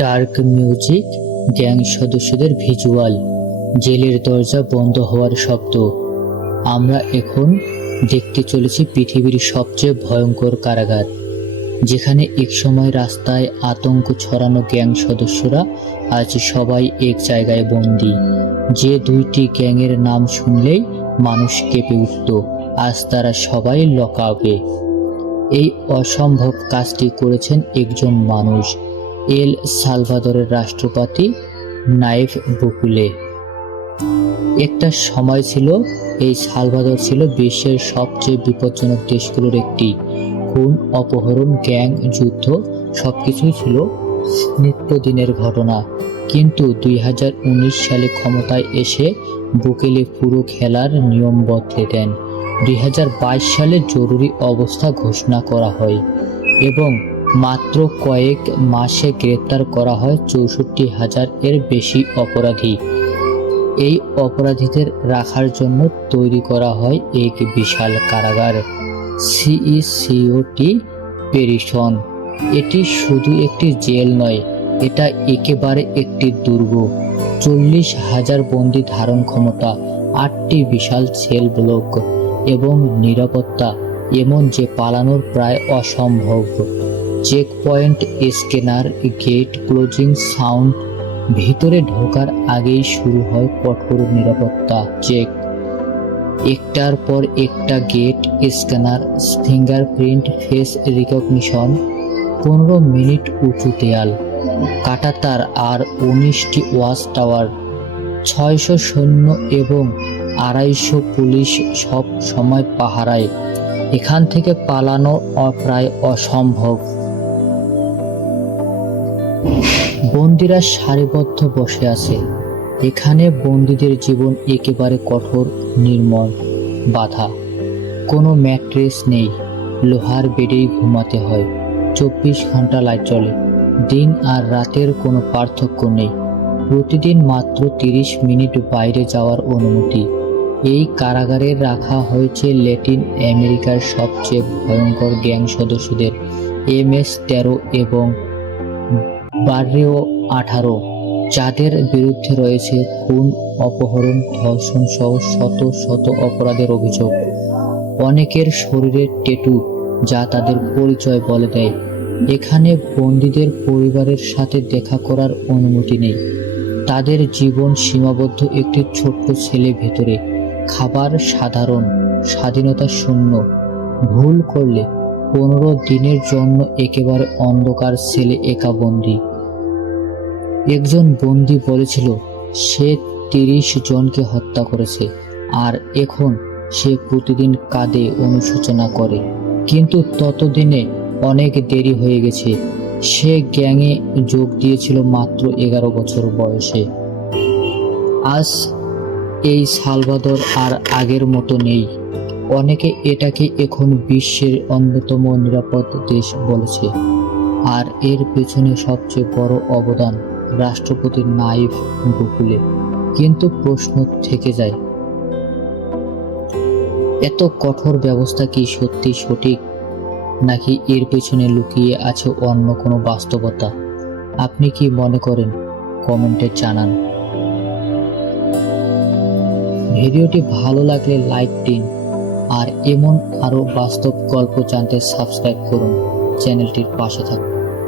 Dark music, gang সদস্যদের visual, জেলের দরজা বন্ধ হওয়ার শব্দ। আমরা এখন দেখতে চলেছি পৃথিবীর সবচেয়ে ভয়ঙ্কর কারাগার, যেখানে একসময় রাস্তায় আতঙ্ক ছড়ানো গ্যাং সদস্যরা আজ সবাই এক জায়গায় বন্দী। যে দুইটি গ্যাংয়ের নাম শুনলেই মানুষ কেঁপে উঠত, আজ তারা সবাই লকআপে। এই অসম্ভব কাজটি করেছেন একজন মানুষ, এল সালভাদরের রাষ্ট্রপতি নাইব বুকেলে। একটা সময় ছিল এই সালভাদর ছিল বিশ্বের সবচেয়ে বিপজ্জনক দেশগুলোর একটি। খুন, অপহরণ, গ্যাং, যুদ্ধ সবকিছুই ছিল নিত্যদিনের ঘটনা। কিন্তু 2019 সালে ক্ষমতায় এসে বুকেলে পুরো খেলার নিয়ম বদলে দেন। 2022 সালে জরুরি অবস্থা ঘোষণা করা হয় এবং মাত্র কয়েক মাসে গ্রেপ্তার করা হয় 64,000 এর বেশি অপরাধী। এই অপরাধীদের রাখার জন্য তৈরি করা হয় এক বিশাল কারাগার, সিইসিওটি প্রিজন। এটি শুধু একটি জেল নয়, এটা একেবারে একটি দুর্গ। 40,000 বন্দী ধারণ ক্ষমতা, 8টি বিশাল সেল ব্লক এবং নিরাপত্তা এমন যে পালানোর প্রায় অসম্ভব। Check point, scanner, gate closing sound. ভিতরে ঢোকার আগেই শুরু হয় কঠোর নিরাপত্তা চেক। একটার পর একটা gate, scanner, fingerprint, face recognition. 15 minute উঁচু দেয়াল, কাঁটাতার আর 19টি ওয়াচ টাওয়ার। 600 সৈন্য এবং 250 পুলিশ সব সময় পাহারায়। এখান থেকে পালানো প্রায় অসম্ভব। বন্দীরা সারিবদ্ধ বসে আছে। এখানে বন্দীদের জীবন একেবারে কঠোর, নির্মল, বাধা। কোনো ম্যাট্রেস নেই, লোহার বেডেই ঘুমাতে হয়। 24 ঘন্টা লাইট জ্বলে, দিন আর রাতের কোনো পার্থক্য নেই। প্রতিদিন মাত্র 30 মিনিট বাইরে যাওয়ার অনুমতি। এই কারাগারে রাখা হয়েছে ল্যাটিন আমেরিকার সবচেয়ে ভয়ঙ্কর গ্যাং সদস্যদের, MS-13 এবং বাররিও 18, যাদের বিরুদ্ধে রয়েছে খুন, অপহরণ, ধর্ষণ সহ শত শত অপরাধের অভিযোগ। অনেকের শরীরে ট্যাটু, যা তাদের পরিচয় বলে দেয়। এখানে বন্দীদের পরিবারের সাথে দেখা করার অনুমতি নেই। তাদের জীবন সীমাবদ্ধ একটি ছোট্ট সেলে ভেতরে। খাবার সাধারণ, স্বাধীনতা শূন্য। ভুল করলে 15 দিনের জন্য একেবারে অন্ধকার সেলে একা বন্দী। একজন বন্দী বলেছিল সে 30 জনকে হত্যা করেছে, আর এখন সে প্রতিদিন কাঁদে, অনুশোচনা করে। কিন্তু ততদিনে অনেক দেরি হয়ে গেছে। সে গ্যাংয়ে যোগ দিয়েছিল মাত্র 11 বছর বয়সে। আজ এই সালভাদর আর আগের মতো নেই। অনেকে এটাকে এখন বিশ্বের অন্যতম নিরাপদ দেশ বলেছে, আর এর পেছনে সবচেয়ে বড় অবদান রাষ্ট্রপতি নাইব বুকেলে। কিন্তু প্রশ্ন থেকে যায়, এত কঠোর ব্যবস্থা কি সত্যি সঠিক, নাকি এর পেছনে লুকিয়ে আছে অন্য কোনো বাস্তবতা? আপনি কি মনে করেন? কমেন্টে জানান। ভিডিওটি ভালো লাগলে লাইক দিন, আর এমন আরো বাস্তব গল্প জানতে সাবস্ক্রাইব করুন। চ্যানেলটির পাশে থাকুন।